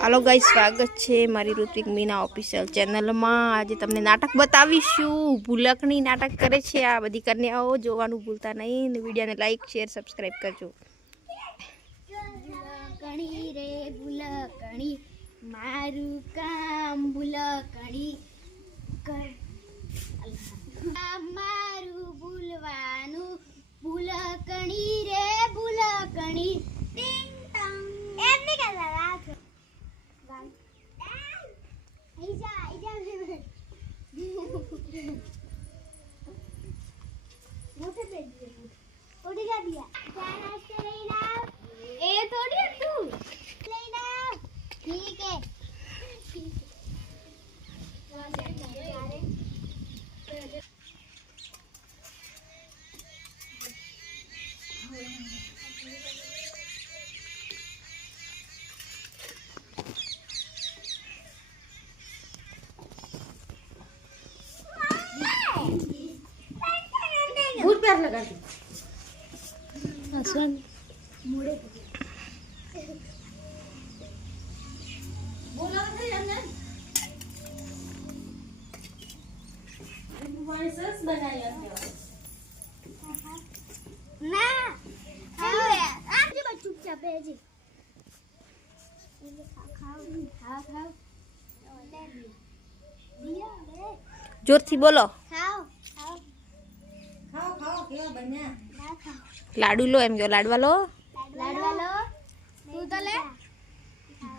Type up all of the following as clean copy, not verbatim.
Hello guys, स्वागत है मारी ऋत्विक मीना ऑफिशियल चैनल में। आज तमने नाटक बतावीशुं। भूलकनी नाटक करे छे आ बधी कन्याओ। जोवानुं भूलता नहीं। वीडियो ने लाइक शेर सब्सक्राइब करजो। भूलकणी रे भूलकणी मारू काम भूलकणी कर मारू भूलवानु भूलकणी रे भूलकणी टिंग टंग एम नहीं कर रहा मोटे पे उड़ गया दिया जाना से लेना ए थोड़ी तू लेना ठीक है बहुत प्यार लगा दी हसन मुड़े बोला था हमने तुम्हारे सस बनाया था ना आप जी बच्चों चुपचाप है जी खाओ खाओ दिया ले जोर थी बोलो। खाओ खाओ खाओ खाओ क्या बन्या ना खाओ लाडू लो एम गयो लाडवा लो। लाडवा लो तू तो ले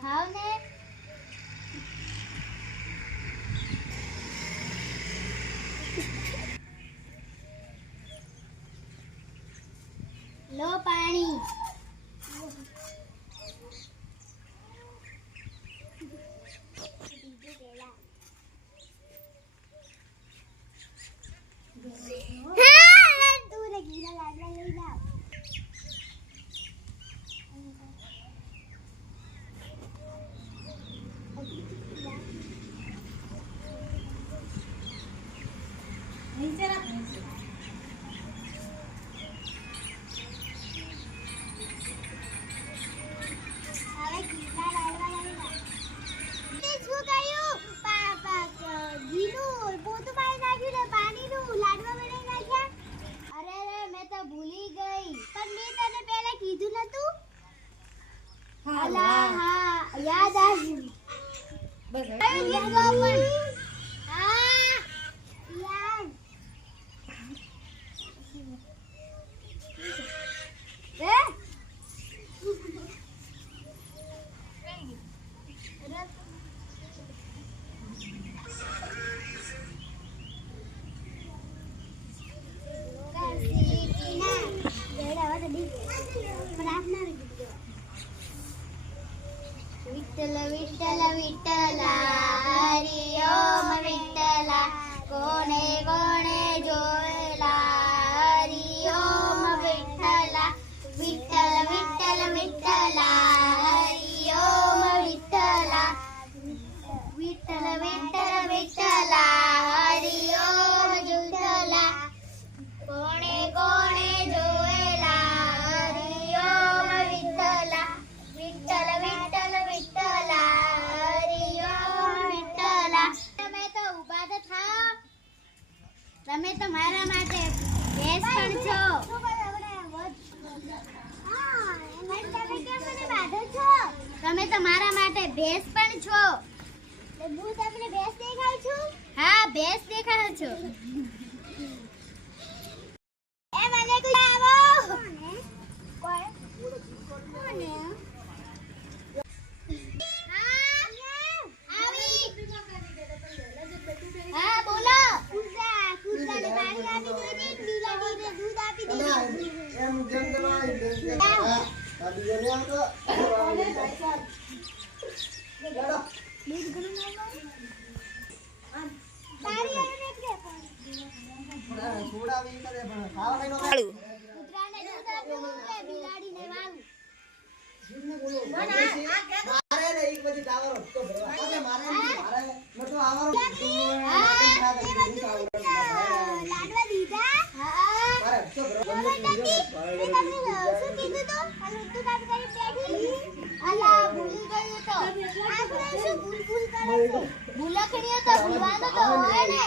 खाओ ने लो पानी नीचे रख नीचे याद आ गई बस विठ्ठल विठ्ठल विठ्ठला हरि ओम विठ्ठला कोणे कोणे जोयला हरि ओम विठ्ठला विठ्ठल विठ्ठल विठ्ठला हरि ओम विठ्ठला विठ्ठल विठ्ठल विठ्ठला हरि ओम विठ्ठला कोणे कोणे जोयला हरि ओम विठ्ठला विठ्ठल विठ्ठल विठ्ठला हरि ओम विठ्ठला તમે તો ઊભા તો થાઓ તમે તો મારા માટે ભેંસ પણ છો તમે તો મારા માટે ભેંસ પણ છો હું તમને ભેંસ દેખાડું છું હા ભેંસ દેખાડું છું એ મને કોઈ આવો કોણ કોને હા બોલો કુદા કુદાને પાણી આપી દીધી બીલા દીને દૂધ આપી દીધું એમ જંગલમાં આ બીજાને આમ તો દૂધ ઘણું ના તારી આને એટલે પણ છોડાવી કરે પણ ખાવા નહીં નો વાળું કૂતરાને દૂધ આપ્યું કે બિલાડીને વાળું ભૂલકણીઓ તો ભૂલવાનું તો હોય ને.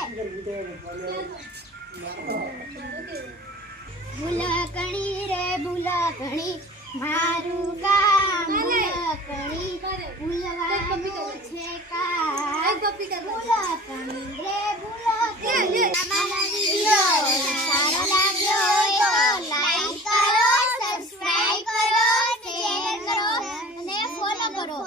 ભૂલકણી રે ભૂલકણી મારું કામ ભૂલકણી ભૂલવાનું છે કામ. ભૂલકણી રે ભૂલકણી. અમારા વિડિયો સારો લાગ્યો હોય તો લાઈક કરો, સબસ્ક્રાઇબ કરો, શેર કરો અને ફોલો કરો.